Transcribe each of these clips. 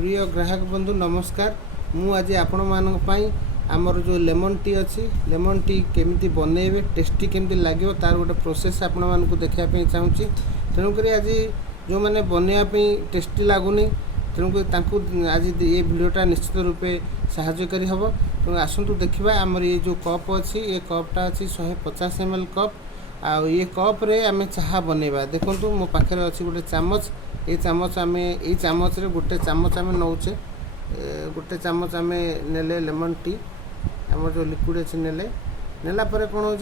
प्रिय ग्राहक बंधु नमस्कार। मु आज आपण मान आमर जो लेमन टी अच्छी लेमन टी केमी बनइबे टेस्टी केमी लगे तार गोटे प्रोसेस आपण मानक देखापी चाहूँगी। तेणुक आज जो मैंने बनवाई टेस्टी लगुनि तेणुक आज ये भिडटा निश्चित रूपे साहाय्यकारी हम। तेणु आसतु देखा आमर ये जो कप अच्छी ये कपटा अच्छी 150 ml कप आ ये कप रे आमे चाहा बनइबा। देखंतु मो पाखे अच्छी गोटे चामच ये चामच आम ये चामच रे गोटे चामच आम नौचे गोटे चामच आम नेले लेमन टी आम जो लिक्विड अच्छे नेले नेला पर कौन हो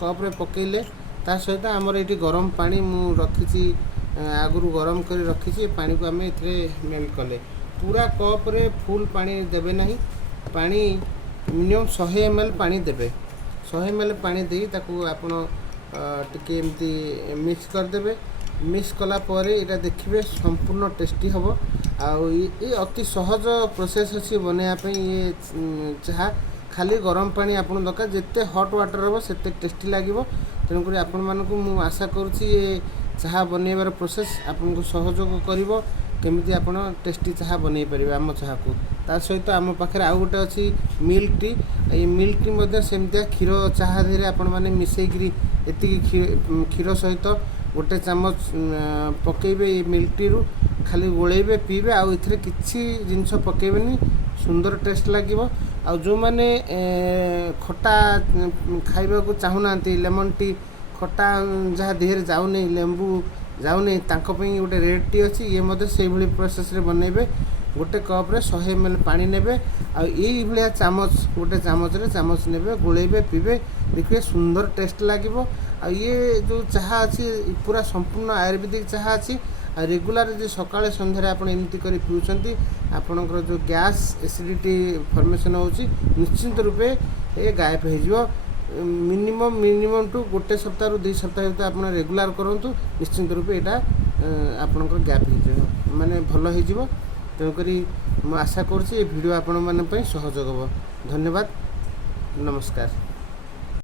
कप रे पकेले ता सहित आमर ये गरम पानी मु रखी आगु गरम कर रखी पानी को आम ए मेल्ट कले पूरा कप रे फुल पानी देवे ना पानी मिनिमम 100 ml पानी देवे 100 ml पानी दे ताकू आपण टिके एमती मिक्स करदेवे। मिक्स कला परे इटा देखिए संपूर्ण टेस्टी हम ये अति सहज प्रोसेस अच्छी बनवाई ये चाह खाली गरम पानी आपन दरकार जिते हट वाटर हम से टेस्टी लगे। तेणुक आपण मानक मु आशा करुँची ये चाह बनइबार प्रोसेस आपन को सहयोग करिवो केमिति आपण टेस्टी चाह बनई परिबे आम चाह को। ता सहित आम पाखे आउ गोटे अच्छी मिल्क टी ये मिल्क टी मध्य सेमतिया क्षीर चाह धीरे आपण माने मिसेइकरी एति क्षीर सहित गोटे चामच पकेबे ये मिल्क टी रु खाली गोलेबे पीबे आउ इथरे किछि जिंस पकेबेनी सुंदर टेस्ट लागिवो। आ जो माने खट्टा खाइबा को चाहुनांती लेमन टी खट्टा जहाँ देहरे जाउनी लेंबू जाउनी तांको पई गोटे रेड टी अच्छी ये मध्य से भली प्रोसेस रे बनइबे। गोटे कप रे 100 ml पानी नेबे आ यही भाया चामच गोटे चामच रे चामच नेबे गोलेबे पीबे देखिए सुंदर टेस्ट लागिवो। आ ये जो चाह अच्छी पूरा संपूर्ण आयुर्वेदिक चाह अच्छी आ रेगुलर जो सकाळे संध्यारे आपण एमती करी पिउछंती आपणकर जो गैस एसिडिटी फॉर्मेशन होची निश्चित रूपे ये गायब हो जिवो। मिनिमम टू गोटे सप्ताह रु 2 सप्ताह भीतर आपण रेगुलर करंतु निश्चित रूपे एटा आपणकर गैप हो जिवो माने भलो हो जिवो। तेणुकरी मैं आशा करुँची ये वीडियो आपण माने पई सहयोग हो। धन्यवाद नमस्कार।